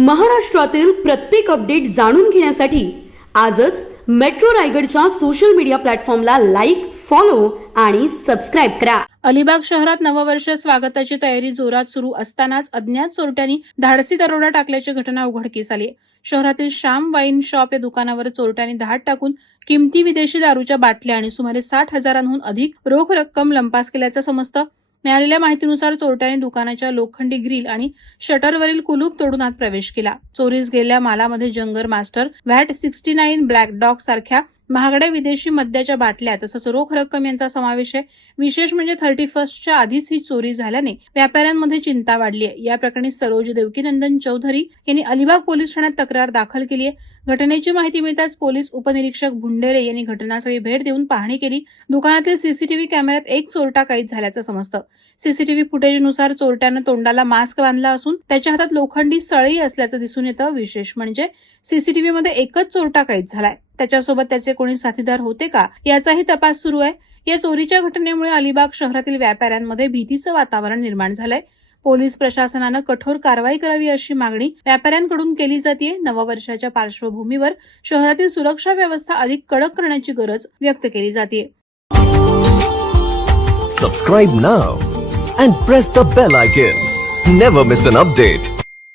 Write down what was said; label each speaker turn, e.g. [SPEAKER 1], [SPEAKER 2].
[SPEAKER 1] महाराष्ट्रातील प्रत्येक अपडेट जाणून घेण्यासाठी आजच मेट्रो रायगडच्या सोशल मीडिया प्लॅटफॉर्मला लाईक फॉलो आणि सबस्क्राईब करा.
[SPEAKER 2] अलिबाग शहरात नववर्ष स्वागताची तयारी जोरात सुरू असतानाच अज्ञात चोरट्यांनी धाडसी दरोडा टाकल्याची घटना उघडकीस आली. शहरातील श्याम वाईन शॉप या दुकानावर चोरट्यांनी धाड टाकून किमती विदेशी दारूच्या बाटल्या आणि सुमारे साठ हजारांहून अधिक रोख रक्कम लंपास केल्याचं समजतं. मिळालेल्या माहितीनुसार चोरट्याने दुकानाच्या लोखंडी ग्रिल आणि शटरवरील कुलूप तोडून आत प्रवेश केला. चोरीस गेलेल्या मालामध्ये Jagermeister VAT sixty nine Black Dog सारख्या महागड्या विदेशी मद्याच्या बाटल्या तसंच रोख रक्कम यांचा समावेश आहे. विशेष म्हणजे थर्टी फर्स्टच्या आधीच ही चोरी झाल्याने व्यापाऱ्यांमध्ये चिंता वाढली आहे. या प्रकरणी सरोज देवकीनंदन चौधरी यांनी अलिबाग पोलीस ठाण्यात तक्रार दाखल केली आहे. घटनेची माहिती मिळताच पोलीस उपनिरीक्षक भुंडेरे यांनी घटनास्थळी भेट देऊन पाहणी केली. दुकानातील सीसीटीव्ही कॅमेऱ्यात एक चोरटा कैद झाल्याचं समजतं. सीसीटीव्ही फुटेजनुसार चोरट्यानं तोंडाला मास्क बांधला असून त्याच्या हातात लोखंडी सळई असल्याचं दिसून येतं. विशेष म्हणजे सीसीटीव्हीमध्ये एकच चोरटा कैद झालाय. त्याच्यासोबत त्याचे कोणी साथीदार होते का? याचाही तपास सुरू आहे. या चोरीच्या घटनेमुळे अलिबाग शहरातील व्यापाऱ्यांमध्ये भीतीचं वातावरण निर्माण झालंय. पोलीस प्रशासनानं कठोर कारवाई करावी अशी मागणी व्यापाऱ्यांकडून केली जाते नववर्षाच्या पार्श्वभूमीवर शहरातील सुरक्षा व्यवस्था अधिक कडक करण्याची गरज व्यक्त केली जाते
[SPEAKER 3] subscribe now and press the bell icon never miss an update